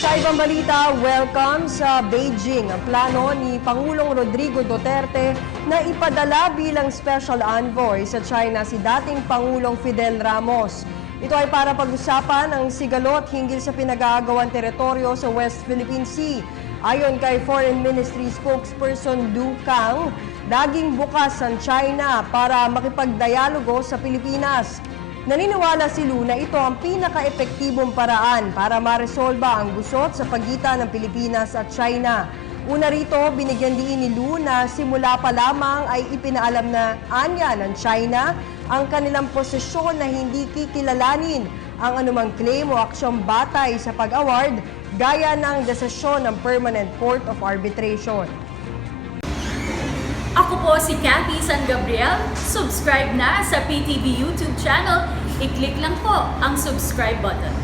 Sa ibang balita, welcome sa Beijing ang plano ni Pangulong Rodrigo Duterte na ipadala bilang special envoy sa China si dating Pangulong Fidel Ramos. Ito ay para pag-usapan ang sigalot hinggil sa pinag-aagawang teritoryo sa West Philippine Sea. Ayon kay Foreign Ministry spokesperson Du Kang, laging bukas ang China para makipagdialogo sa Pilipinas. Naniniwala si Lu na ito ang pinaka-epektibong paraan para maresolba ang gusot sa pagitan ng Pilipinas at China. Una rito, binigyan din ni Lu na simula pa lamang ay ipinaalam na anya ng China ang kanilang posisyon na hindi kikilalanin ang anumang claim o aksyong batay sa pag-award gaya ng desisyon ng Permanent Court of Arbitration. Ako po si Cathy San Gabriel. Subscribe na sa PTV YouTube channel. I-click lang po ang subscribe button.